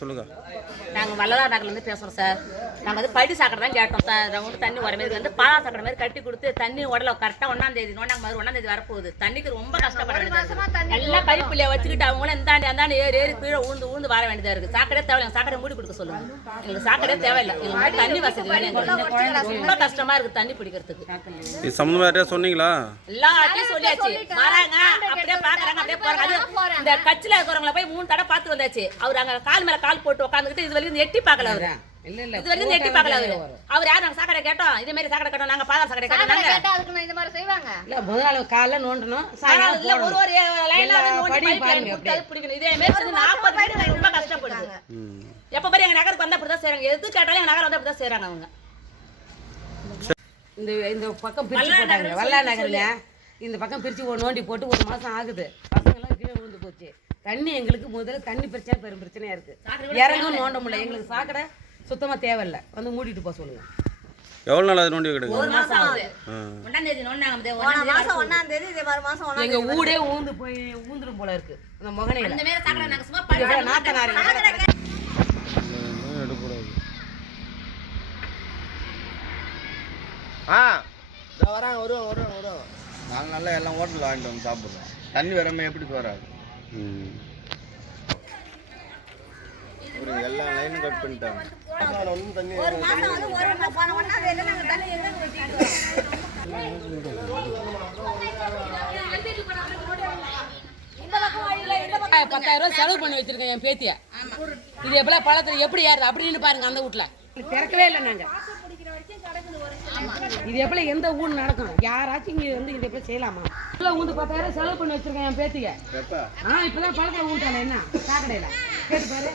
சொல்லுங்க. நாங்கள் வள்ளலார் நகர்லேருந்து பேசுகிறோம் சார். நாங்கள் வந்து படி சாக்கடை தான் கேட்டோம் சார். அவங்க வந்து தண்ணி வர மாதிரி வந்து பாலா சாக்கடை மாதிரி கட்டி கொடுத்து தண்ணி உடல கரெக்டாக 1ஆம் தேதி மாதிரி 1ஆம் தேதி வரப்போகுது. தண்ணிக்கு ரொம்ப கஷ்டப்பட வேண்டியதாக எல்லாம் பைப்பிள்ளைய வச்சுக்கிட்டு அவங்களும் இந்தாண்டி அந்தாண்டி ஏறி கீழே ஊந்து வர வேண்டியதாக இருக்குது. சாக்கடையே தேவை, சாக்கடை மூடி கொடுக்க சொல்லுங்கள். எங்களுக்கு சாக்கடையே தேவையில்லை. எங்களுக்கு தண்ணி வசதி வேணும். ரொம்ப கஷ்டமாக இருக்குது தண்ணி பிடிக்கிறதுக்கு. இது சம்மந்தமாக யாரையா சொன்னீங்களா? எல்லாத்தையும் சொல்லியாச்சு. வராங்க அப்படியே பார்க்குறாங்க, அப்படியே போகிறாங்க. இந்த கட்சியில் இருக்கிறவங்கள போய் 3 தடவை பார்த்து வந்தாச்சு. அவர் அங்கே கால் மேலே கால் போட்டு உட்காந்துக்கிட்டு இது வரைக்கும் எட்டி பார்க்கல. அவரு இது வரைக்கும் எட்டி பார்க்கல. அவர் யார் நாங்கள் சாக்கடை கேட்டோம், இதே மாதிரி சாக்கடை கேட்டோம், நாங்கள் பாதாள சாக்கடை கேட்டோம். இந்த மாதிரி செய்வாங்க. இல்ல முதல் நாள் காலைல நோண்டணும், ஒரு லைன்ல பிடிக்கணும். இதே மாதிரி 40 பேர் ரொம்ப கஷ்டப்படுது. எப்ப பாரு எங்க நகருக்கு வந்தா அப்படிதான் செய்றாங்க. எது கேட்டாலும் எங்க நகர் வந்து அப்படிதான் செய்றாங்க அவங்க. இந்த பக்கம் பிரிச்சு போட்டாங்க வள்ளலார் நகர்ல. இந்த பக்கம் பிரிச்சு நோண்டி போட்டு 1 மாசம் ஆகுது. பசங்க எல்லாம் கீழே விழுந்து போச்சு. தண்ணி எங்களுக்கு முதல்ல தண்ணி பிரச்சனை பெரும் பிரச்சனையா இருக்கு. இறங்கும் நோண்ட முடியல. எங்களுக்கு சாக்கடை சுத்தமா தேவையில்லை. வந்து மூடிட்டு போக சொல்லுங்க. எவ்வளவு நாள் அது நோண்டி கிடக்கு? 1 மாசம் ஆகுது. 1ஆம் தேதி நோண்டாங்க. 1ஆம் தேதி இதே மாதிரி மாசம் 1ஆம் எங்க ஊடே ஊந்து போய் ஊந்துரும் போல இருக்கு. அந்த மகனையில அந்த மாதிரி சாக்கடை நாங்க சும்மா பண்ணி நாத்தனாரி எடுக்கூடாது. வராங்க வருவாங்க. நாங்கள் நல்லா எல்லாம் ஹோட்டலில் வாங்கிட்டு வந்து சாப்பிட்றோம். தண்ணி வராமல் எப்படி வராது? ஒரு எல்லா லைனும் கட் பண்ணிட்டாங்க. தண்ணி ஒரு மாசம் வந்து போன 1ஆம் தேதியில நாங்க தண்ணி எங்க வச்சிட்டு 10,000 ரூபாய் செலவு பண்ணி வச்சிருக்கேன் என் பேத்திய. இது எப்பல பழத்துல எப்படி ஏறுது அப்படின்னு பாருங்க. அந்த வீட்டுல திறக்கவே இல்லை நாங்க. இது எப்பல எந்த ஊர் நடக்கும்? யாராச்சும் இங்க வந்து இது எப்பல செய்யலாமா? ஊந்து 10,000 செலவு பண்ணி வச்சிருக்கேன் என் பேத்திய. இப்பதான் பழத்தை ஊட்டால என்ன சாக்கடையில கேட்டு பாரு.